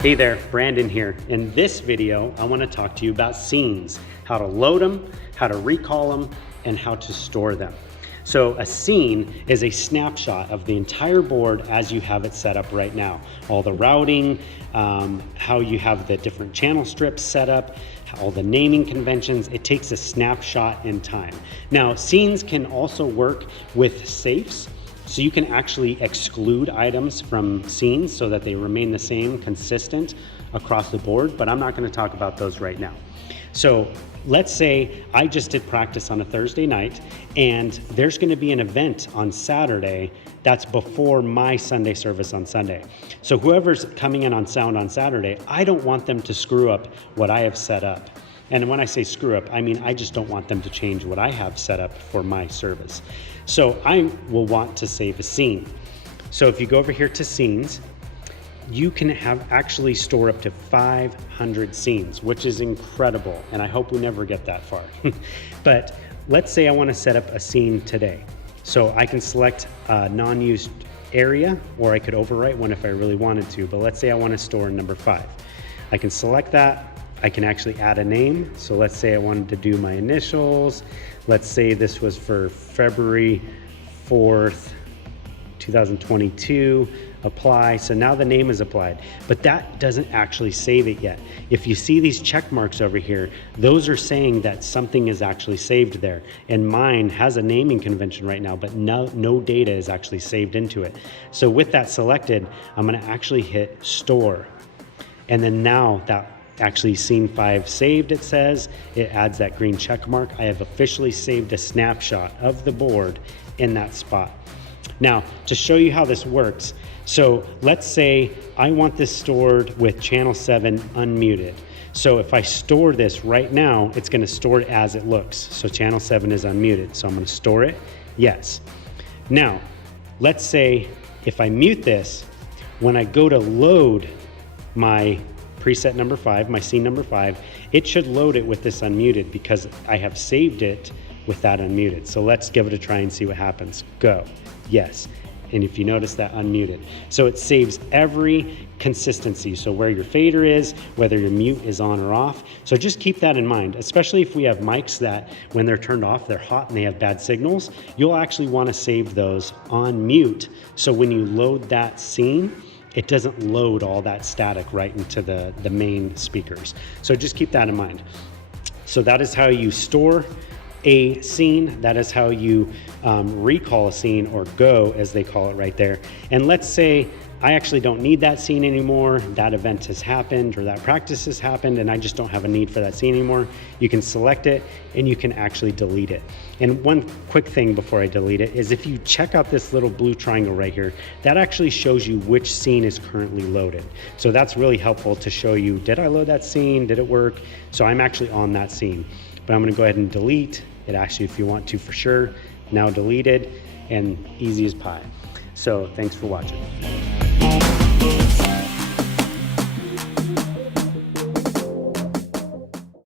Hey there, Brandon here. In this video, I want to talk to you about scenes, how to load them, how to recall them, and how to store them. So a scene is a snapshot of the entire board as you have it set up right now. All the routing, how you have the different channel strips set up, all the naming conventions. It takes a snapshot in time. Now, scenes can also work with safes. So you can actually exclude items from scenes so that they remain the same, consistent across the board, but I'm not going to talk about those right now. So let's say I just did practice on a Thursday night and there's going to be an event on Saturday that's before my Sunday service on Sunday. So whoever's coming in on sound on Saturday, I don't want them to screw up what I have set up. And when I say screw up, I mean I just don't want them to change what I have set up for my service. So I will want to save a scene. So if you go over here to scenes, you can actually store up to 500 scenes, which is incredible. And I hope we never get that far. But let's say I want to set up a scene today. So I can select a non-used area, or I could overwrite one if I really wanted to. But let's say I want to store number 5. I can select that. I can actually add a name. So let's say I wanted to do my initials. Let's say this was for February 4th, 2022, apply. So now the name is applied, but that doesn't actually save it yet. If you see these check marks over here, those are saying that something is actually saved there. And mine has a naming convention right now, but no data is actually saved into it. So with that selected, I'm gonna actually hit store. And then now that actually scene 5 saved, it says, it adds that green check mark. I have officially saved a snapshot of the board in that spot. Now, to show you how this works, so let's say I want this stored with channel 7 unmuted. So if I store this right now, it's gonna store it as it looks. So channel 7 is unmuted. So I'm gonna store it, yes. Now, let's say if I mute this, when I go to load my preset number 5, my scene number 5, it should load it with this unmuted because I have saved it with that unmuted. So let's give it a try and see what happens. Go, yes. And if you notice that unmuted. So it saves every consistency. So where your fader is, whether your mute is on or off. So just keep that in mind, especially if we have mics that when they're turned off, they're hot and they have bad signals. You'll actually want to save those on mute. So when you load that scene, it doesn't load all that static right into the main speakers. So just keep that in mind. So that is how you store a scene. That is how you recall a scene, or go as they call it right there. And let's say I actually don't need that scene anymore. That event has happened or that practice has happened and I just don't have a need for that scene anymore. You can select it and you can actually delete it. And one quick thing before I delete it is if you check out this little blue triangle right here, that actually shows you which scene is currently loaded. So that's really helpful to show you, did I load that scene? Did it work? So I'm actually on that scene, but I'm gonna go ahead and delete. It asks you if you want to for sure. Now deleted and easy as pie. So thanks for watching.